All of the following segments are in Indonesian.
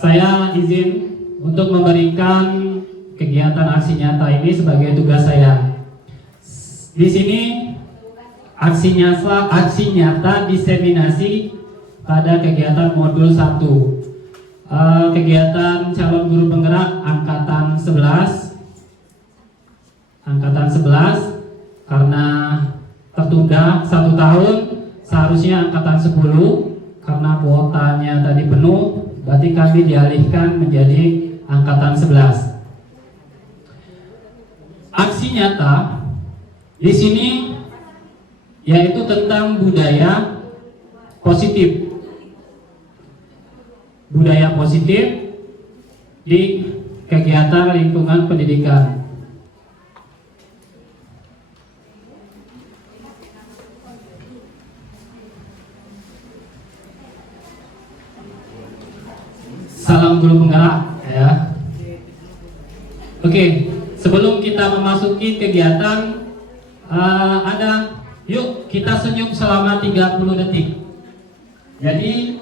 Saya izin untuk memberikan kegiatan aksi nyata ini sebagai tugas saya. Di sini aksi nyata diseminasi pada kegiatan modul 1. Kegiatan calon guru penggerak angkatan 11 karena tertunda 1 tahun, seharusnya angkatan 10 karena kuotanya tadi penuh, berarti kami dialihkan menjadi angkatan 11. Aksi nyata di sini yaitu tentang budaya positif. Budaya positif di kegiatan lingkungan pendidikan. Salam guru penggerak ya. Oke, sebelum kita memasuki kegiatan yuk kita senyum selama 30 detik. Jadi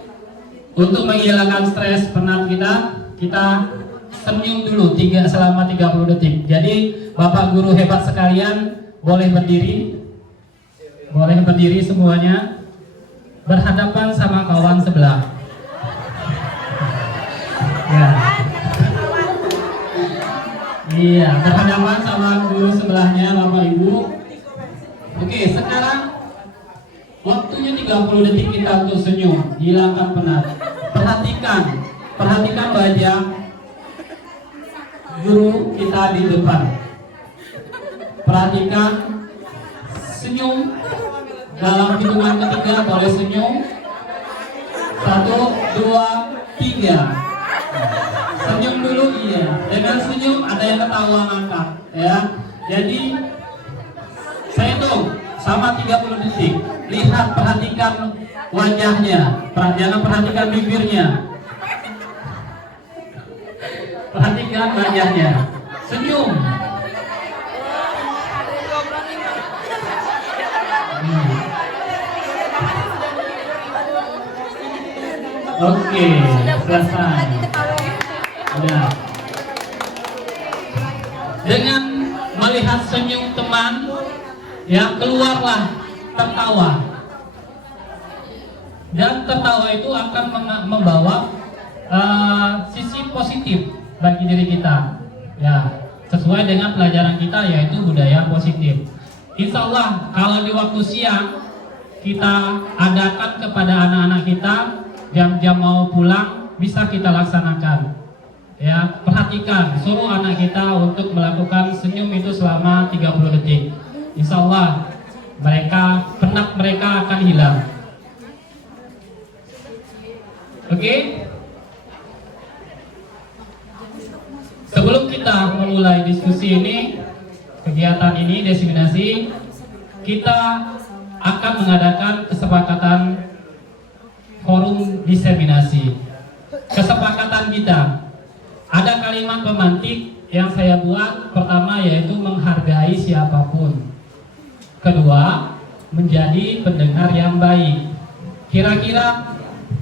untuk menghilangkan stres penat kita senyum dulu selama 30 detik. Jadi Bapak guru hebat sekalian boleh berdiri semuanya, berhadapan sama kawan sebelah. Ya. Iya, berhadapan sama guru sebelahnya Bapak Ibu. Oke, sekarang waktunya 30 detik kita untuk senyum, hilangkan penat. Perhatikan wajah guru kita di depan. Perhatikan senyum dalam hitungan ketiga, boleh senyum. 1, 2, 3. Senyum dulu, iya. Dengan senyum ada yang ketawa ngangkat, ya. Jadi saya hitung sama 30 detik. Lihat, perhatikan wajahnya, jangan perhatikan bibirnya. Perhatikan wajahnya. Senyum. Oke, selesai. Udah. Dengan melihat senyum teman, ya keluarlah tertawa. Dan tertawa itu akan membawa sisi positif bagi diri kita, ya sesuai dengan pelajaran kita yaitu budaya positif. Insya Allah kalau di waktu siang kita adakan kepada anak-anak kita jam-jam mau pulang bisa kita laksanakan. Ya, perhatikan, suruh anak kita untuk melakukan senyum itu selama 30 detik. Insya Allah penat mereka akan hilang. Oke? Sebelum kita memulai diskusi ini, kegiatan ini, diseminasi, kita akan mengadakan kesepakatan forum diseminasi. Kesepakatan kita, ada kalimat pemantik yang saya buat. Pertama yaitu menghargai siapapun. Kedua, menjadi pendengar yang baik. Kira-kira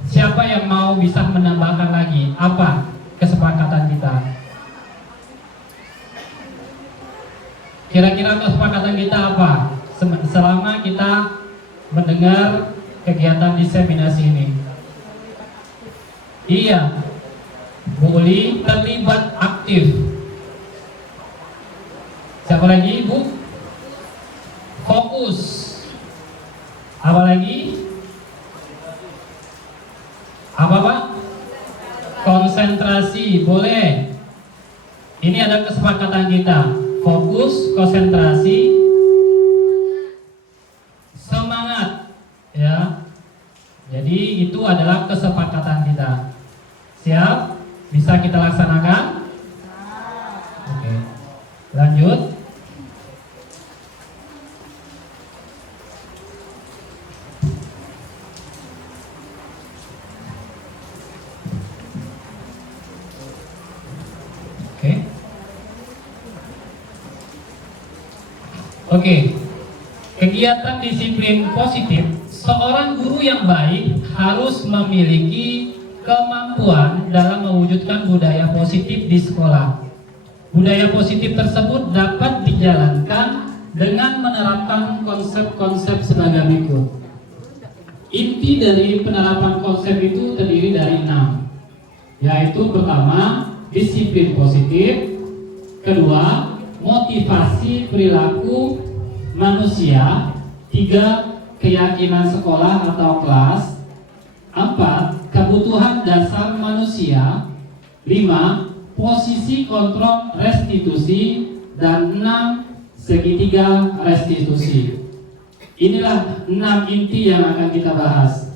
siapa yang mau bisa menambahkan lagi? Apa kesepakatan kita? Kira-kira kesepakatan kita apa? Selama kita mendengar kegiatan diseminasi ini. Iya, boleh terlibat aktif. Siapa lagi, Bu? Fokus. Apa lagi? Apa Pak? Konsentrasi, boleh. Ini ada kesepakatan kita. Fokus, konsentrasi, semangat, ya. Jadi itu adalah kesepakatan kita. Siap? Bisa kita laksanakan? Oke. Lanjut. Oke, kegiatan disiplin positif. Seorang guru yang baik harus memiliki kemampuan dalam mewujudkan budaya positif di sekolah. Budaya positif tersebut dapat dijalankan dengan menerapkan konsep-konsep sebagai berikut. Inti dari penerapan konsep itu terdiri dari 6, yaitu pertama, disiplin positif, kedua, motivasi perilaku manusia, 3, keyakinan sekolah atau kelas, 4, kebutuhan dasar manusia, 5, posisi kontrol restitusi, dan 6, segitiga restitusi. Inilah 6 inti yang akan kita bahas.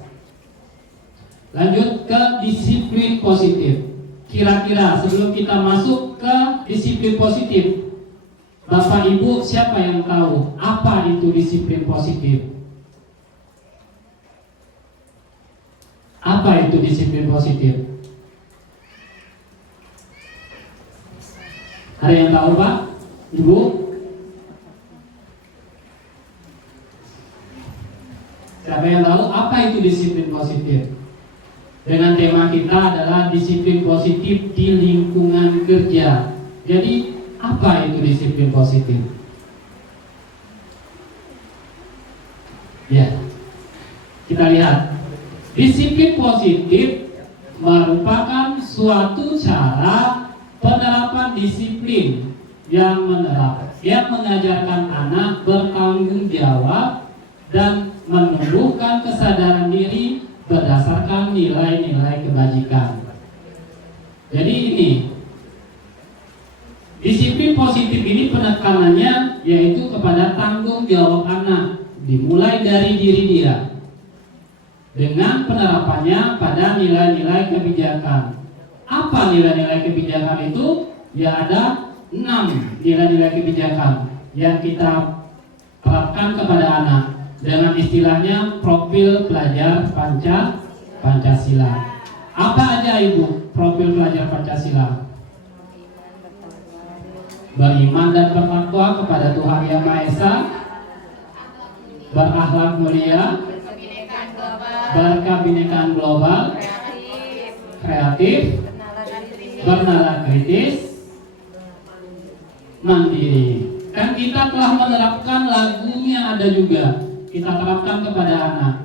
Lanjut ke disiplin positif. Kira-kira sebelum kita masuk ke disiplin positif, Bapak Ibu siapa yang tahu apa itu disiplin positif? Apa itu disiplin positif? Ada yang tahu Pak? Ibu? Siapa yang tahu apa itu disiplin positif? Dengan tema kita adalah disiplin positif di lingkungan kerja. Jadi apa itu disiplin positif? Ya, kita lihat. Disiplin positif merupakan suatu cara penerapan disiplin yang mengajarkan anak bertanggung jawab dan menumbuhkan kesadaran diri berdasarkan nilai-nilai kebajikan. Jadi ini disiplin positif ini penekanannya yaitu kepada tanggung jawab anak dimulai dari diri dia dengan penerapannya pada nilai-nilai kebijakan. Apa nilai-nilai kebijakan itu? Ya ada 6 nilai-nilai kebijakan yang kita terapkan kepada anak dengan istilahnya profil pelajar Pancasila. Apa aja Ibu profil pelajar Pancasila? Beriman dan bertakwa kepada Tuhan Yang Maha Esa, berakhlak mulia, berkebinekaan global, kreatif, bernalar kritis, mandiri. Kan kita telah menerapkan lagunya ada juga. Kita terapkan kepada anak.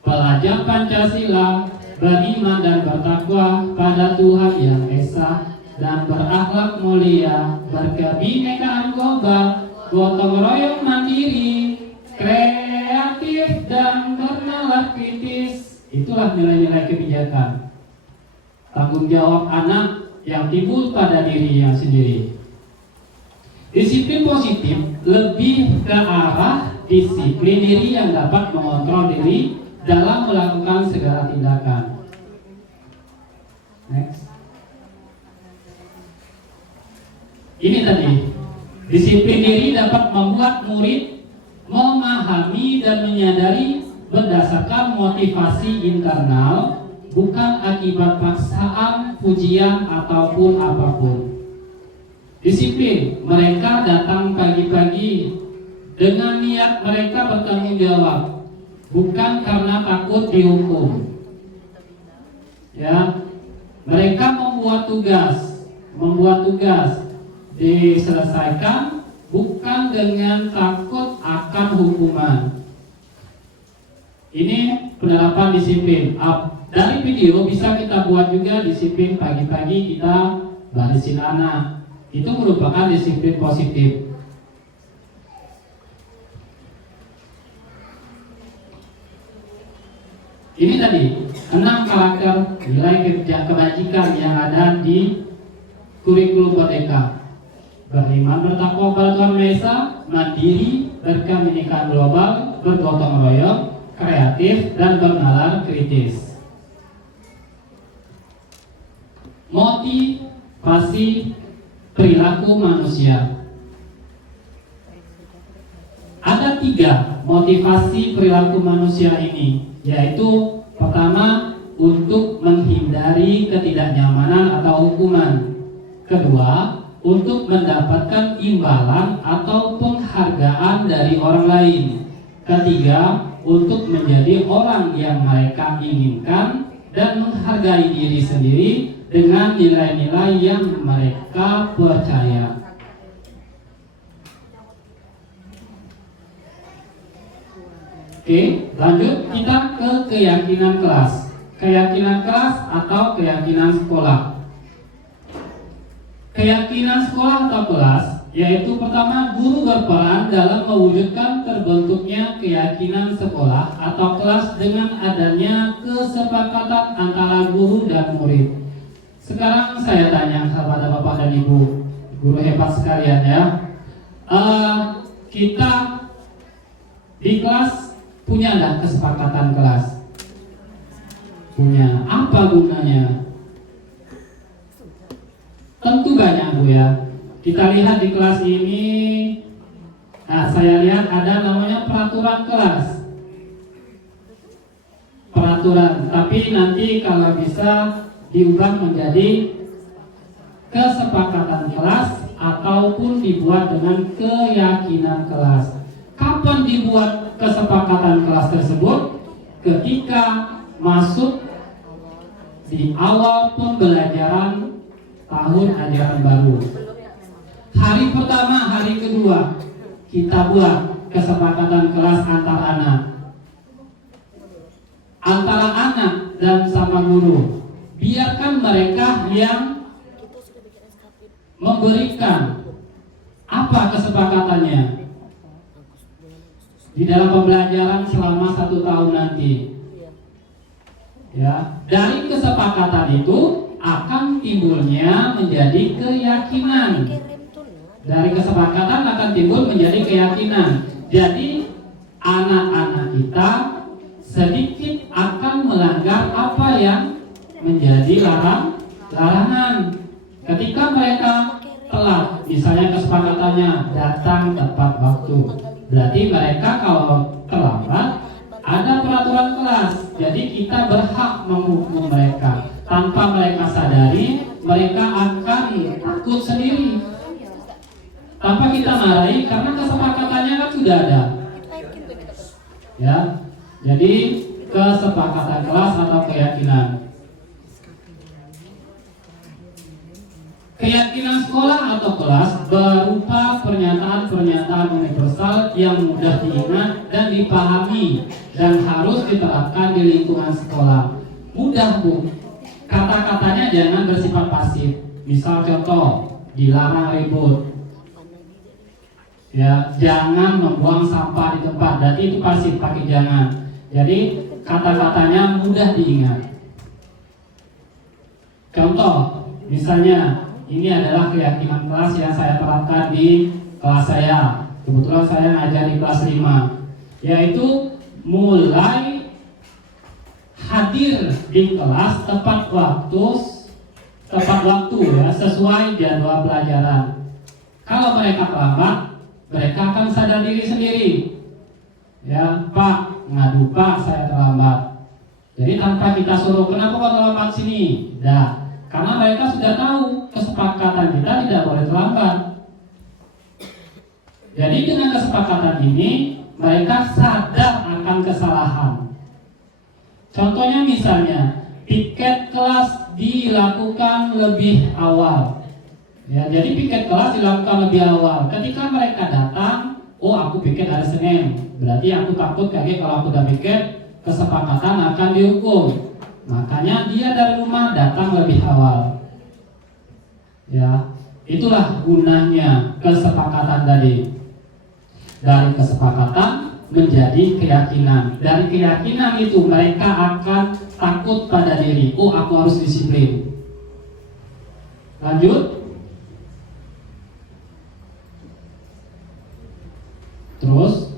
Pelajar Pancasila, beriman dan bertakwa pada Tuhan Yang Esa dan berakhlak mulia, berkebinekaan global, gotong royong mandiri, kreatif dan bernalar kritis. Itulah nilai-nilai kebijakan. Tanggung jawab anak yang timbul pada dirinya sendiri. Disiplin positif lebih ke arah disiplin diri yang dapat mengontrol diri dalam melakukan segala tindakan. Next. Ini tadi, disiplin diri dapat membuat murid memahami dan menyadari berdasarkan motivasi internal, bukan akibat paksaan, pujian, ataupun apapun. Disiplin, mereka datang pagi-pagi dengan niat mereka bertanggung jawab, bukan karena takut dihukum. Ya, mereka membuat tugas diselesaikan bukan dengan takut akan hukuman. Ini penerapan disiplin. Dari video bisa kita buat juga disiplin pagi-pagi kita barisin anak. Itu merupakan disiplin positif. Ini tadi 6 karakter nilai kebajikan yang ada di kurikulum Merdeka. Beriman bertakwa pada Tuhan Maha Esa, mandiri, berkebinekaan global, bergotong royong, kreatif, dan bernalar kritis. Motivasi perilaku manusia. Ada 3 motivasi perilaku manusia ini, yaitu pertama, untuk menghindari ketidaknyamanan atau hukuman. Kedua, untuk mendapatkan imbalan atau penghargaan dari orang lain. Ketiga, untuk menjadi orang yang mereka inginkan. dan menghargai diri sendiri dengan nilai-nilai yang mereka percaya. Oke, lanjut kita ke keyakinan kelas. Keyakinan kelas atau keyakinan sekolah. Keyakinan sekolah atau kelas yaitu pertama, guru berperan dalam mewujudkan terbentuknya keyakinan sekolah atau kelas dengan adanya kesepakatan antara guru dan murid. Sekarang saya tanya kepada Bapak dan Ibu guru hebat sekalian ya, kita di kelas punya nggak kesepakatan kelas? Punya. Apa gunanya? Tentu banyak Bu ya. Kita lihat di kelas ini, nah saya lihat ada namanya peraturan kelas. Peraturan, tapi nanti kalau bisa diubah menjadi kesepakatan kelas ataupun dibuat dengan keyakinan kelas. Kapan dibuat kesepakatan kelas tersebut? Ketika masuk di awal pembelajaran tahun ajaran baru. Hari pertama, hari kedua kita buat kesepakatan kelas antar anak. Antara anak dan sama guru. Biarkan mereka yang memberikan apa kesepakatannya di dalam pembelajaran selama 1 tahun nanti. Ya, dari kesepakatan itu akan timbulnya menjadi keyakinan. Dari kesepakatan akan timbul menjadi keyakinan. Jadi anak-anak kita sedikit akan melanggar apa yang menjadi larangan. Ketika mereka telat, misalnya kesepakatannya datang tepat waktu, berarti mereka kalau terlambat ada peraturan kelas. Jadi kita berhak menghukum mereka. Tanpa mereka sadari, mereka akan takut sendiri. Tanpa kita marahi, karena kesepakatannya kan sudah ada. Ya, jadi kesepakatan kelas atau keyakinan. Keyakinan sekolah atau kelas berupa pernyataan-pernyataan universal yang mudah diingat dan dipahami dan harus diterapkan di lingkungan sekolah. Mudah Bu, kata-katanya jangan bersifat pasif. Misal contoh, dilarang ribut. Ya, jangan membuang sampah di tempat. Berarti itu pasif, pakai jangan. Jadi kata-katanya mudah diingat. Contoh, misalnya ini adalah keyakinan kelas yang saya terapkan di kelas saya. Kebetulan saya ngajar di kelas 5, yaitu mulai hadir di kelas tepat waktu ya, sesuai jadwal pelajaran. Kalau mereka terlambat, mereka akan sadar diri sendiri. Ya, Pak, ngadu Pak, saya terlambat. Jadi tanpa kita suruh, kenapa kok terlambat sini? Dah. Karena mereka sudah tahu kesepakatan kita tidak boleh terlambat. Jadi dengan kesepakatan ini mereka sadar akan kesalahan. Contohnya misalnya piket kelas dilakukan lebih awal. Ya, jadi piket kelas dilakukan lebih awal. Ketika mereka datang, oh aku piket hari Senin, berarti aku takut kayak kalau aku udah piket kesepakatan akan dihukum. Makanya dia dari rumah datang lebih awal. Ya, itulah gunanya kesepakatan tadi. Dari kesepakatan menjadi keyakinan. Dari keyakinan itu mereka akan takut pada diri. Oh, aku harus disiplin. Lanjut. Terus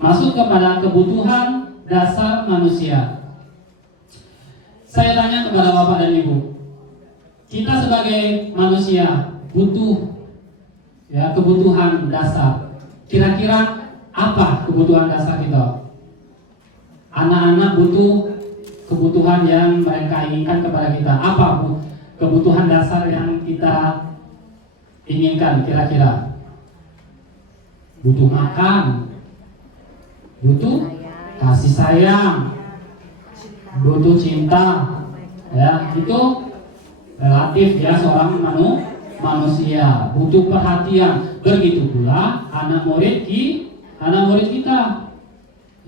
masuk kepada kebutuhan dasar manusia. Saya tanya kepada Bapak dan Ibu, kita sebagai manusia butuh ya kebutuhan dasar. Kira-kira apa kebutuhan dasar kita? Anak-anak butuh kebutuhan yang mereka inginkan kepada kita. Apa kebutuhan dasar yang kita inginkan kira-kira? butuh makan, butuh kasih sayang, butuh cinta. Ya, itu relatif ya seorang manusia, butuh perhatian. Begitu pula anak murid kita.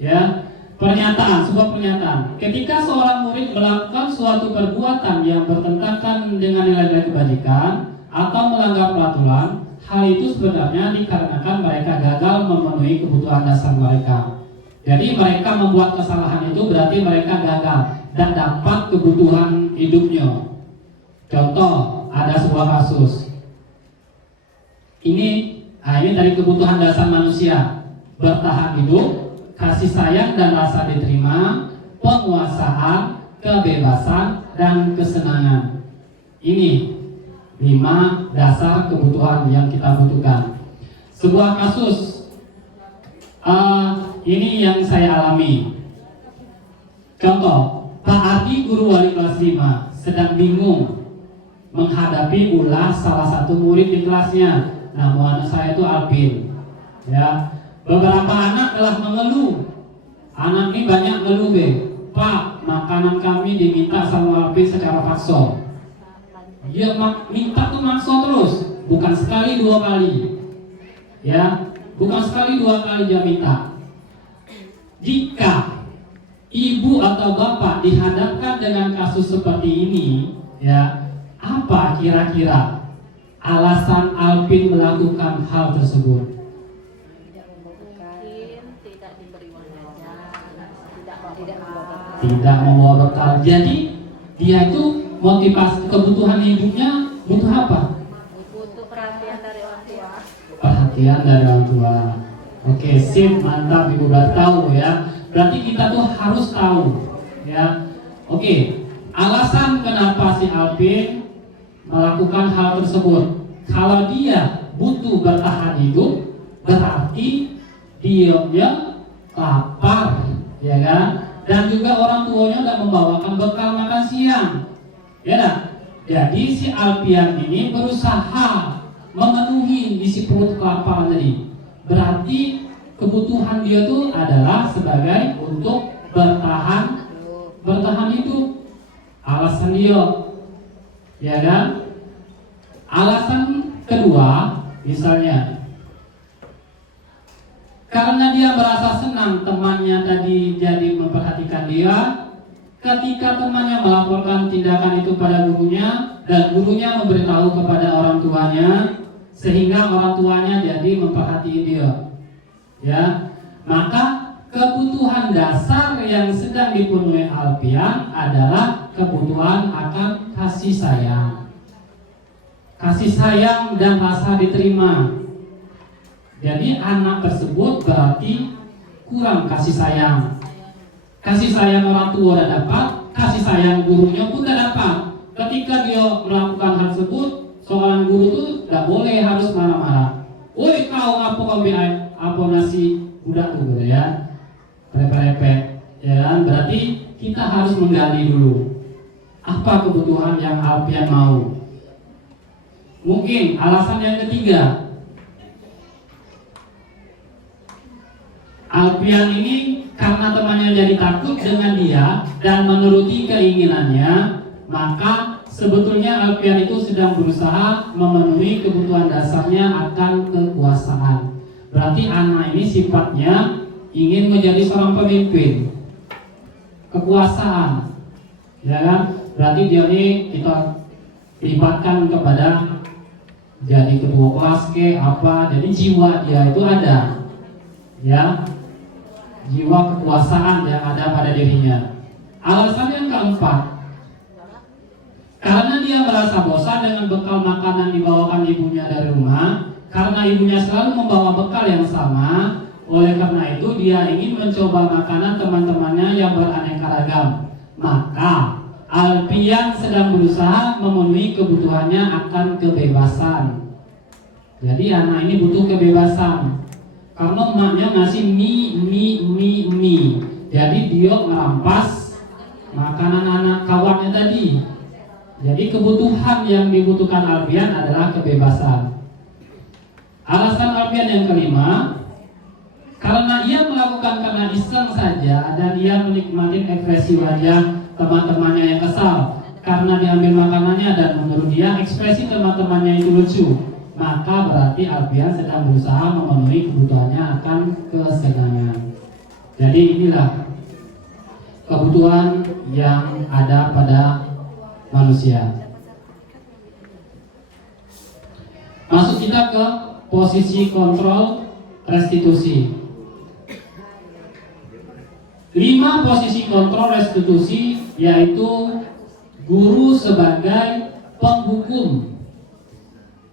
Ya, sebuah pernyataan. Ketika seorang murid melakukan suatu perbuatan yang bertentangan dengan nilai-nilai kebajikan atau melanggar peraturan, hal itu sebenarnya dikarenakan mereka gagal memenuhi kebutuhan dasar mereka. Jadi mereka membuat kesalahan itu berarti mereka gagal dan dapat kebutuhan hidupnya. Contoh, ada sebuah kasus. Ini dari kebutuhan dasar manusia: bertahan hidup, kasih sayang dan rasa diterima, penguasaan, kebebasan, dan kesenangan. Ini 5 dasar kebutuhan yang kita butuhkan. Sebuah kasus ini yang saya alami. Contoh, Pak Ardi, guru wali kelas 5, sedang bingung menghadapi ulas salah satu murid di kelasnya. Nama anak saya itu Alvin. Ya, beberapa anak telah mengeluh. Anak ini banyak ngeluh, Pak, makanan kami diminta sama Alvin secara paksa. Dia minta tuh maksa terus, bukan sekali 2 kali. Ya, bukan sekali 2 kali dia minta. Jika ibu atau bapak dihadapkan dengan kasus seperti ini, ya, apa kira-kira alasan Alvin melakukan hal tersebut? Tidak membawa bekal. Jadi dia itu motivasi kebutuhan hidupnya butuh apa? Butuh perhatian dari orang tua. Perhatian dari orang tua. Oke, sip, mantap, Ibu udah tahu ya. Berarti kita tuh harus tahu ya. Oke, alasan kenapa si Alvin melakukan hal tersebut. Kalau dia butuh bertahan hidup, berarti dia lapar, ya kan? Dan juga orang tuanya tidak membawakan bekal makan siang, ya kan? Jadi si Alfian ini berusaha memenuhi isi perut kelaparan tadi. Berarti kebutuhan dia itu adalah sebagai untuk bertahan hidup. Alasan dia, ya kan? Alasan kedua, misalnya karena dia merasa senang temannya tadi jadi memperhatikan dia. Ketika temannya melaporkan tindakan itu pada gurunya dan gurunya memberitahu kepada orang tuanya, sehingga orang tuanya jadi memperhatiin dia. Ya, maka kebutuhan dasar yang sedang dipenuhi Alfian adalah kebutuhan akan kasih sayang. Kasih sayang dan rasa diterima. Jadi anak tersebut berarti kurang kasih sayang. Kasih sayang orang tua tidak dapat, kasih sayang gurunya pun tidak dapat. Ketika dia melakukan hal tersebut, seorang guru itu tidak boleh harus marah-marah. Woi kau apa nasi budak tuh gitu ya, repet-repet, ya kan? Berarti kita harus menggali dulu apa kebutuhan yang Alfian mau. Mungkin alasan yang ketiga, Alfian ini karena temannya jadi takut dengan dia dan menuruti keinginannya, maka sebetulnya Alfian itu sedang berusaha memenuhi kebutuhan dasarnya akan kekuasaan. Berarti anak ini sifatnya ingin menjadi seorang pemimpin, kekuasaan, ya kan? Berarti dia ini kita libatkan kepada jadi ketua kelas ke apa, jadi jiwa dia itu ada, ya. Jiwa kekuasaan yang ada pada dirinya. Alasan yang keempat, karena dia merasa bosan dengan bekal makanan dibawakan ibunya dari rumah, karena ibunya selalu membawa bekal yang sama. Oleh karena itu dia ingin mencoba makanan teman-temannya yang beraneka ragam. Maka Alfian sedang berusaha memenuhi kebutuhannya akan kebebasan. Jadi anak ini butuh kebebasan. Karena emaknya ngasih mie. Jadi dia merampas makanan anak kawannya tadi. Jadi kebutuhan yang dibutuhkan Alfian adalah kebebasan. Alasan Alfian yang kelima, Karena ia melakukan karena iseng saja dan ia menikmati ekspresi wajah teman-temannya yang kesal karena diambil makanannya dan menurut dia ekspresi teman-temannya itu lucu, maka berarti Alfian sedang berusaha memenuhi kebutuhannya akan kesenangan. Jadi inilah kebutuhan yang ada pada manusia. Masuk kita ke posisi kontrol restitusi. 5 posisi kontrol restitusi yaitu guru sebagai penghukum.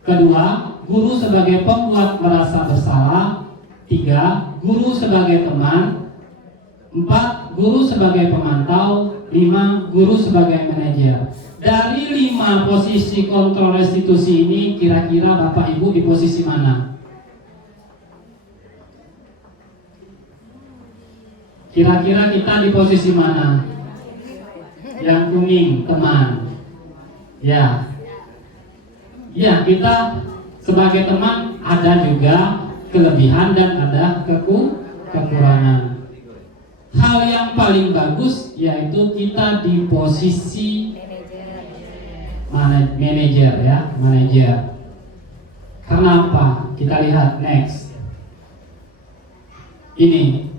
Kedua, guru sebagai pembuat merasa bersalah. 3, guru sebagai teman. 4, guru sebagai pemantau. 5, guru sebagai manajer. Dari 5 posisi kontrol restitusi ini, kira-kira Bapak Ibu di posisi mana? Kira-kira kita di posisi mana? Yang kuning, teman. Ya. Ya, kita sebagai teman ada juga kelebihan dan ada kekurangan. Hal yang paling bagus yaitu kita di posisi manajer ya, manajer. Karena apa? Kita lihat next. Ini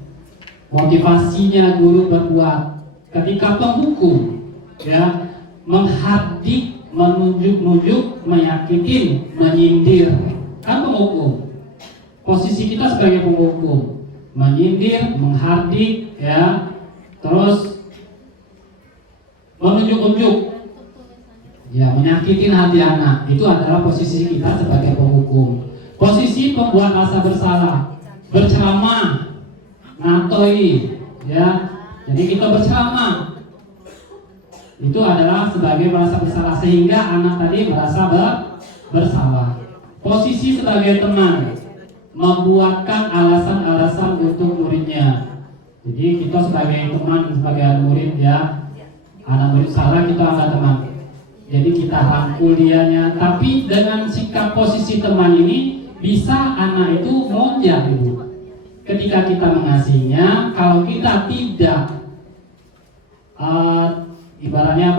motivasinya guru berbuat ketika penghukum ya, menghardik, menunjuk-nunjuk, meyakinkan, menyindir. Kan penghukum. Posisi kita sebagai penghukum, menyindir, menghardik ya, terus menunjuk-nunjuk ya, menyakitin hati anak. Itu adalah posisi kita sebagai penghukum. Posisi pembuat rasa bersalah, berceramah, ngatoi ya, jadi kita berceramah itu adalah sebagai merasa bersalah sehingga anak tadi merasa bersalah. Posisi sebagai teman, membuatkan alasan-alasan untuk muridnya. Jadi kita sebagai teman, sebagai murid ya, anak murid salah kita anggap teman. Jadi kita rangkul dianya. Tapi dengan sikap posisi teman ini bisa anak itu monjak ibu. Ketika kita mengasihinya, kalau kita tidak ibaratnya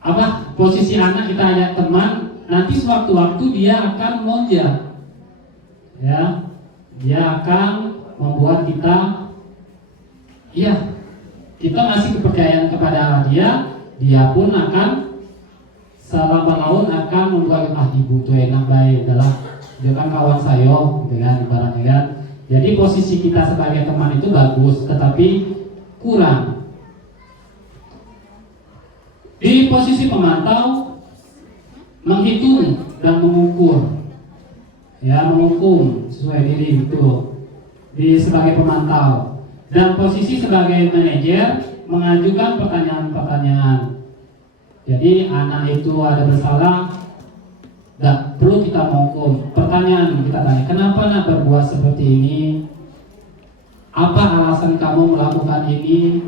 apa posisi anak kita ajak teman, nanti sewaktu-waktu dia akan monjak ya, dia akan membuat kita kita ngasih kepercayaan kepada dia, dia pun akan selama laun akan membuat ibu tuh enak baik adalah dia kan kawan saya dengan ibaratnya kan. Jadi posisi kita sebagai teman itu bagus, tetapi kurang. Di posisi pemantau, menghitung dan mengukur, ya, menghukum sesuai diri itu di sebagai pemantau. Dan posisi sebagai manajer, mengajukan pertanyaan-pertanyaan. Jadi anak itu ada bersalah, tidak perlu kita menghukum. Pertanyaan kita tanya, kenapa nak berbuat seperti ini? Apa alasan kamu melakukan ini?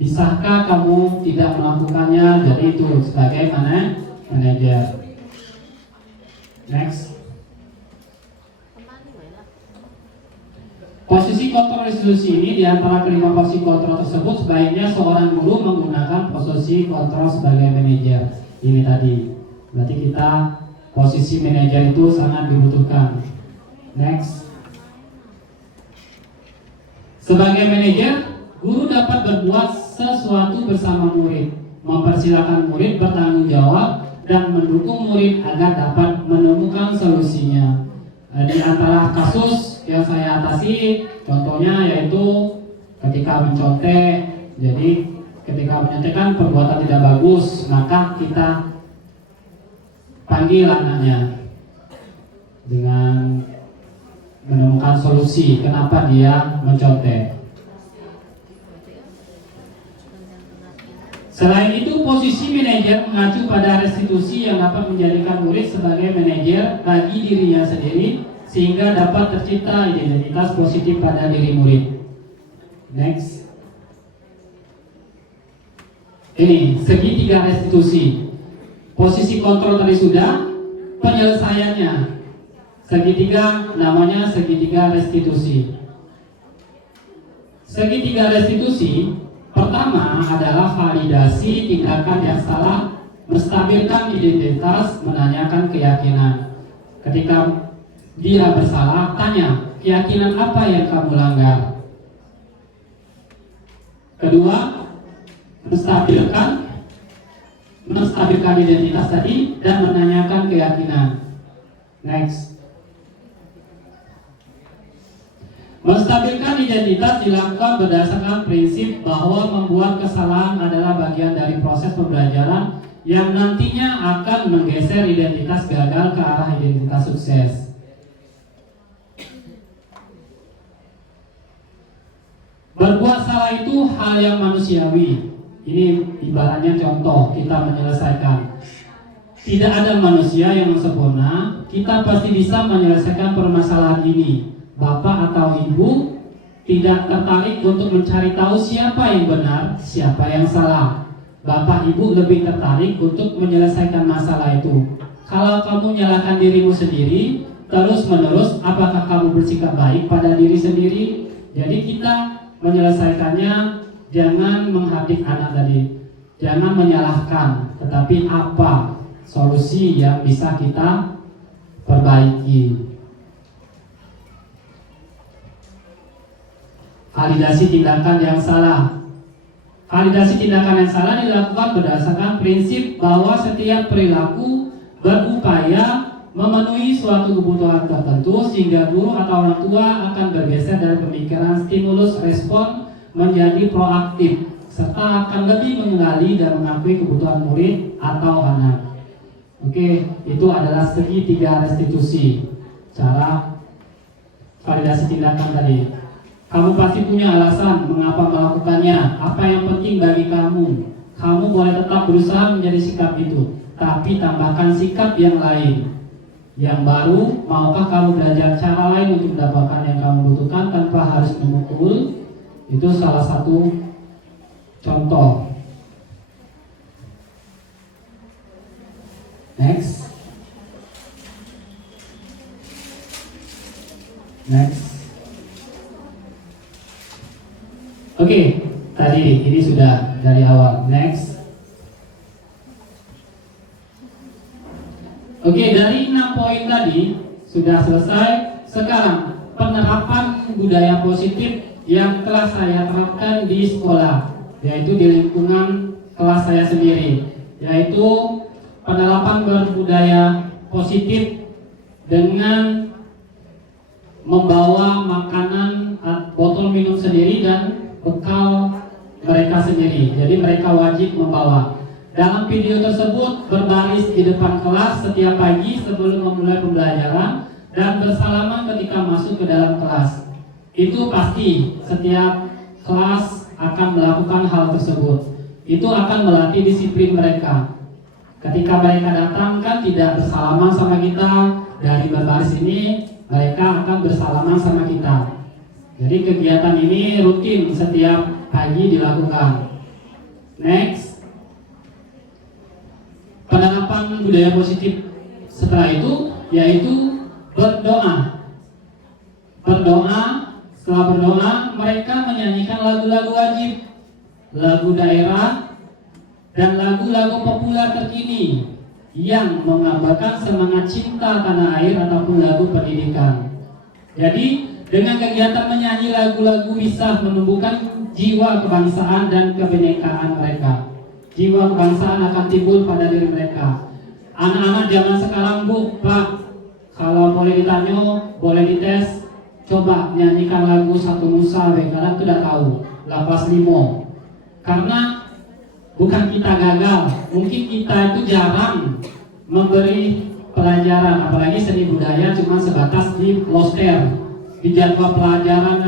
Bisakah kamu tidak melakukannya? Jadi itu sebagai manajer. Next. Posisi kontrol restitusi ini di antara kelima posisi kontrol tersebut sebaiknya seorang guru menggunakan posisi kontrol sebagai manajer. Ini tadi. Berarti kita posisi manajer itu sangat dibutuhkan. Next. Sebagai manajer, guru dapat berbuat sesuatu bersama murid, mempersilahkan murid bertanggung jawab dan mendukung murid agar dapat menemukan solusinya. Di antara kasus yang saya atasi, contohnya yaitu ketika mencontek. Jadi ketika mencontek kan perbuatan tidak bagus, maka kita panggil anaknya dengan menemukan solusi kenapa dia mencontek. Selain itu, posisi manajer mengacu pada restitusi yang dapat menjadikan murid sebagai manajer bagi dirinya sendiri sehingga dapat tercipta identitas positif pada diri murid. Next. Ini segitiga restitusi. Posisi kontrol tadi sudah, penyelesaiannya segitiga namanya segitiga restitusi. Segitiga restitusi pertama adalah validasi tindakan yang salah, menstabilkan identitas, menanyakan keyakinan. Ketika dia bersalah, tanya keyakinan apa yang kamu langgar. Kedua, menstabilkan identitas tadi dan menanyakan keyakinan. Next. Menstabilkan identitas dilakukan berdasarkan prinsip bahwa membuat kesalahan adalah bagian dari proses pembelajaran yang nantinya akan menggeser identitas gagal ke arah identitas sukses. Berbuat salah itu hal yang manusiawi. Ini ibaratnya contoh kita menyelesaikan. Tidak ada manusia yang sempurna. Kita pasti bisa menyelesaikan permasalahan ini. Bapak atau ibu tidak tertarik untuk mencari tahu siapa yang benar, siapa yang salah. Bapak ibu lebih tertarik untuk menyelesaikan masalah itu. Kalau kamu nyalahkan dirimu sendiri, terus menerus, apakah kamu bersikap baik pada diri sendiri? Jadi kita menyelesaikannya jangan menghadik anak tadi, jangan menyalahkan, tetapi apa solusi yang bisa kita perbaiki. Validasi tindakan yang salah. Validasi tindakan yang salah dilakukan berdasarkan prinsip bahwa setiap perilaku berupaya memenuhi suatu kebutuhan tertentu sehingga guru atau orang tua akan bergeser dari pemikiran stimulus respon menjadi proaktif serta akan lebih mengenali dan mengakui kebutuhan murid atau anak. Oke, itu adalah segitiga restitusi. Cara validasi tindakan tadi. Kamu pasti punya alasan mengapa melakukannya, apa yang penting bagi kamu. Kamu boleh tetap berusaha menjadi sikap itu, tapi tambahkan sikap yang lain, yang baru. Maukah kamu belajar cara lain untuk mendapatkan yang kamu butuhkan tanpa harus memukul? Itu salah satu contoh. Next. Oke, tadi ini sudah dari awal. Next. Oke, dari 6 poin tadi sudah selesai. Sekarang penerapan budaya positif yang telah saya terapkan di sekolah, yaitu di lingkungan kelas saya sendiri, yaitu penerapan berbudaya positif dengan membawa makanan, botol minum sendiri dan bekal mereka sendiri. Jadi mereka wajib membawa. Dalam video tersebut berbaris di depan kelas setiap pagi sebelum memulai pembelajaran dan bersalaman ketika masuk ke dalam kelas. Itu pasti setiap kelas akan melakukan hal tersebut. Itu akan melatih disiplin mereka. Ketika mereka datang kan tidak bersalaman sama kita, dari berbaris ini mereka akan bersalaman sama kita. Jadi kegiatan ini rutin setiap pagi dilakukan. Next. Penerapan budaya positif setelah itu yaitu berdoa. Setelah berdoa mereka menyanyikan lagu-lagu wajib, lagu daerah, dan lagu-lagu populer terkini yang menggambarkan semangat cinta tanah air ataupun lagu pendidikan. Jadi dengan kegiatan menyanyi lagu-lagu bisa menumbuhkan jiwa kebangsaan dan kebinekaan mereka. Jiwa kebangsaan akan timbul pada diri mereka. Anak-anak zaman sekarang, Bu, Pak, kalau boleh ditanya, boleh dites, coba nyanyikan lagu Satu Nusa, kadang tidak tahu, Lapas Limo. Karena bukan kita gagal, mungkin kita itu jarang memberi pelajaran, apalagi seni budaya cuma sebatas di loster, di jadwal pelajaran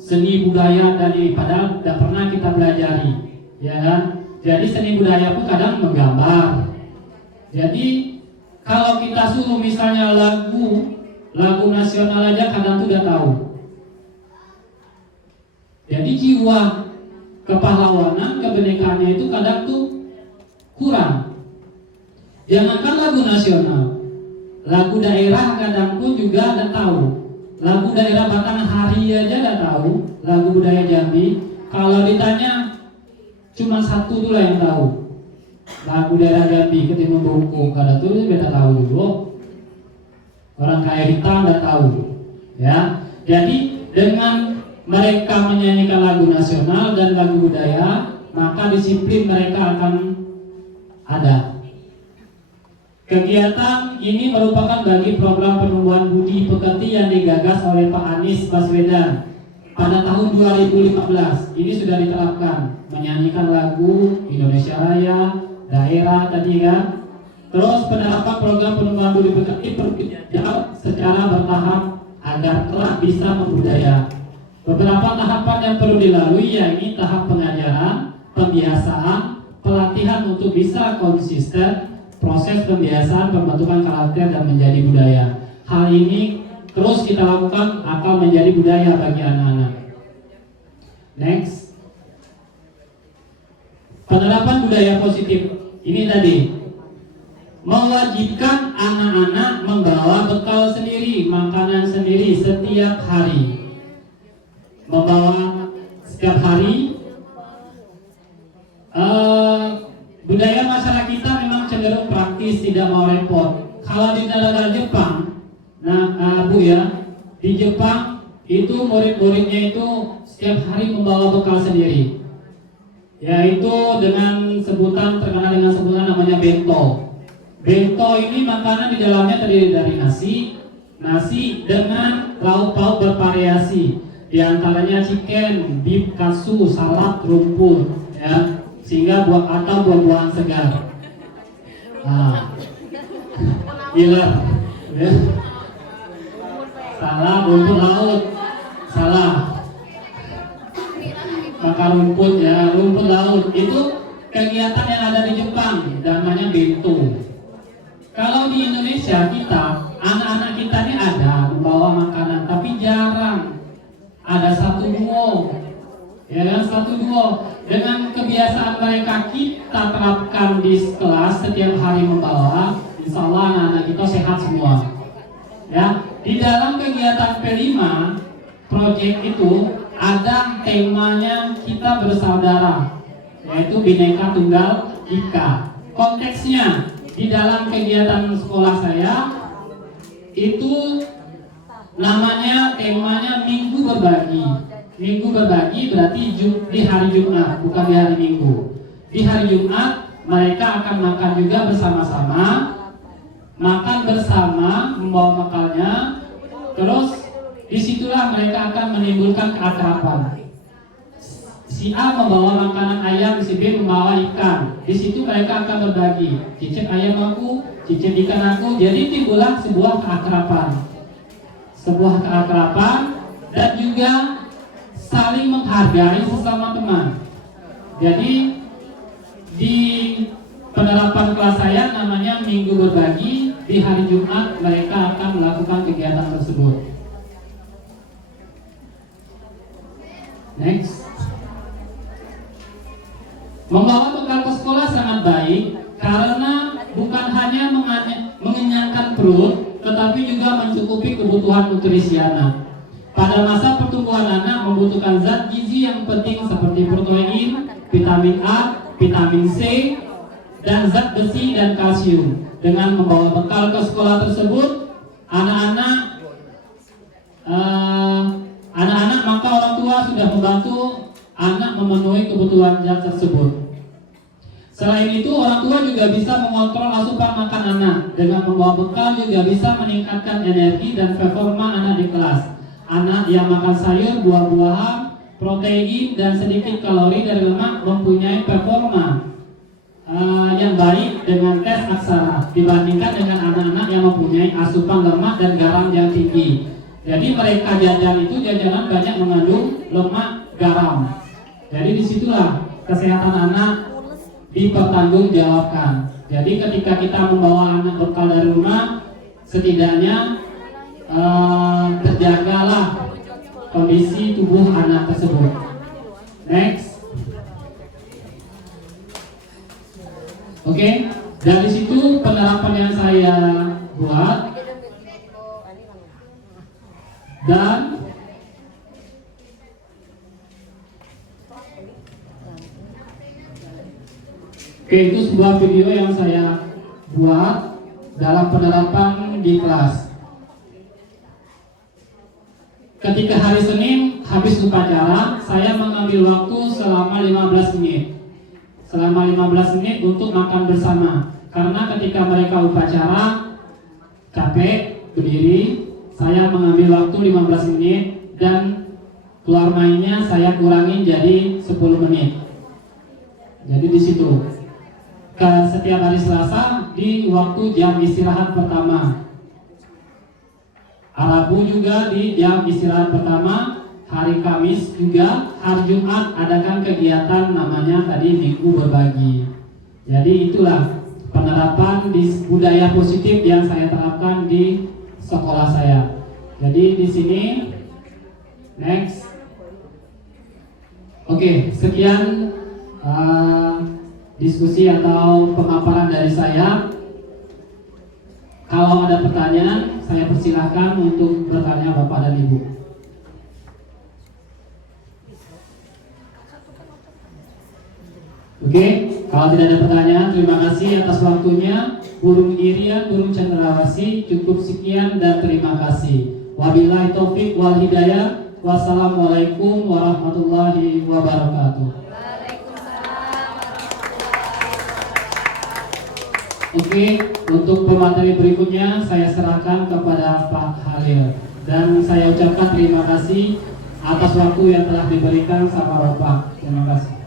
seni budaya tadi, padahal tidak pernah kita pelajari, ya kan? Jadi seni budaya pun kadang menggambar. Jadi kalau kita suruh misalnya lagu nasional aja kadang tidak tahu. Jadi jiwa kepahlawanan, kebinekaannya itu kadang tuh kurang. Jangankan lagu nasional, lagu daerah kadang pun juga nggak tahu. Lagu daerah Batang Hari aja nggak tahu. Lagu budaya Jambi. Kalau ditanya cuma satu tuh lah yang tahu. Lagu daerah Jambi ketimbang buku kada tuh beda tahu dulu. Orang kaya hitam nggak tahu. Ya, jadi dengan mereka menyanyikan lagu nasional dan lagu budaya, maka disiplin mereka akan ada. Kegiatan ini merupakan bagi program penumbuhan budi pekerti yang digagas oleh Pak Anies Baswedan pada tahun 2015. Ini sudah diterapkan, menyanyikan lagu Indonesia Raya, daerah tadi kan. Terus penerapan program penumbuhan budi pekerti secara bertahap agar kelak bisa membudaya. Beberapa tahapan yang perlu dilalui yakni tahap pengajaran, pembiasaan, pelatihan untuk bisa konsisten, proses pembiasaan, pembentukan karakter dan menjadi budaya. Hal ini terus kita lakukan akan menjadi budaya bagi anak-anak. Next. Penerapan budaya positif. Ini tadi mewajibkan anak-anak membawa bekal sendiri, makanan sendiri setiap hari. Membawa setiap hari. Budaya masyarakat kita memang cenderung praktis, tidak mau repot. Kalau di negara Jepang, Bu ya, di Jepang itu murid-muridnya itu setiap hari membawa bekal sendiri, yaitu dengan sebutan terkenal dengan sebutan namanya bento. Bento ini makanan di dalamnya terdiri dari nasi dengan lauk pauk bervariasi, di antaranya chicken, beef, katsu, salad, rumput, ya. Sehingga buah-buahan segar. Iler, ya. Salah, rumput laut, salah. Maka rumput ya, rumput laut itu kegiatan yang ada di Jepang, namanya bento. Kalau di Indonesia kita, anak-anak kita ini ada membawa makanan, tapi jarang. Ada satu duo, ya kan, satu duo. Dengan kebiasaan mereka kita terapkan di kelas setiap hari membawa, insya Allah anak-anak kita sehat semua. Ya, di dalam kegiatan P5 project itu ada temanya kita bersaudara, yaitu Bhinneka Tunggal Ika. Konteksnya di dalam kegiatan sekolah saya itu namanya temanya Minggu Berbagi. Minggu berbagi berarti di hari Jumat, bukan di hari Minggu. Di hari Jumat mereka akan makan juga bersama-sama, makan bersama, membawa bekalnya. Terus disitulah mereka akan menimbulkan keakraban. Si A membawa makanan ayam, si B membawa ikan. Di situ mereka akan berbagi. Cicip ayam aku, cicip ikan aku. Jadi timbullah sebuah keakraban, dan juga saling menghargai sesama teman. Jadi di penerapan kelas saya namanya Minggu Berbagi. Di hari Jumat mereka akan melakukan kegiatan tersebut. Next. Membawa bekal ke sekolah sangat baik karena bukan hanya mengenyangkan perut, tetapi juga mencukupi kebutuhan nutrisi anak. Pada masa pertumbuhan anak membutuhkan zat gizi yang penting seperti protein, vitamin A, vitamin C, dan zat besi dan kalsium. Dengan membawa bekal ke sekolah tersebut, anak-anak maka orang tua sudah membantu anak memenuhi kebutuhan zat tersebut. Selain itu, orang tua juga bisa mengontrol asupan makan anak. Dengan membawa bekal juga bisa meningkatkan energi dan performa anak di kelas. Anak yang makan sayur, buah-buahan, protein, dan sedikit kalori dari lemak mempunyai performa yang baik dengan tes aksara dibandingkan dengan anak-anak yang mempunyai asupan lemak dan garam yang tinggi. Jadi mereka jajan itu jajanan banyak mengandung lemak, garam. Jadi disitulah kesehatan anak dipertanggungjawabkan. Jadi ketika kita membawa anak bekal dari rumah, setidaknya terjagalah kondisi tubuh anak tersebut. Next. Oke, dari situ penerapan yang saya buat Oke, itu sebuah video yang saya buat dalam penerapan di kelas. Ketika hari Senin habis upacara, saya mengambil waktu selama 15 menit. Selama 15 menit untuk makan bersama. Karena ketika mereka upacara capek berdiri, saya mengambil waktu 15 menit dan keluar mainnya saya kurangin jadi 10 menit. Jadi di situ. Setiap hari Selasa di waktu jam istirahat pertama. Rabu juga di jam istirahat pertama. Hari Kamis juga, hari Jumat adakan kegiatan namanya tadi Minggu Berbagi. Jadi itulah penerapan di budaya positif yang saya terapkan di sekolah saya. Jadi di sini next. Oke, sekian diskusi atau pemaparan dari saya. Kalau ada pertanyaan, saya persilahkan untuk bertanya Bapak dan Ibu. Oke, kalau tidak ada pertanyaan, terima kasih atas waktunya. Burung Irian, Burung Cendrawasih, cukup sekian dan terima kasih. Wabillahi taufik wal hidayah. Wassalamualaikum warahmatullahi wabarakatuh. Oke, untuk pemateri berikutnya saya serahkan kepada Pak Halil dan saya ucapkan terima kasih atas waktu yang telah diberikan sama Bapak. Terima kasih.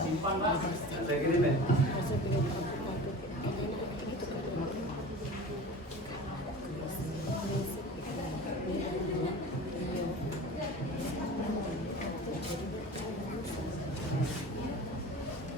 Simpan Pak, saya kirim ya.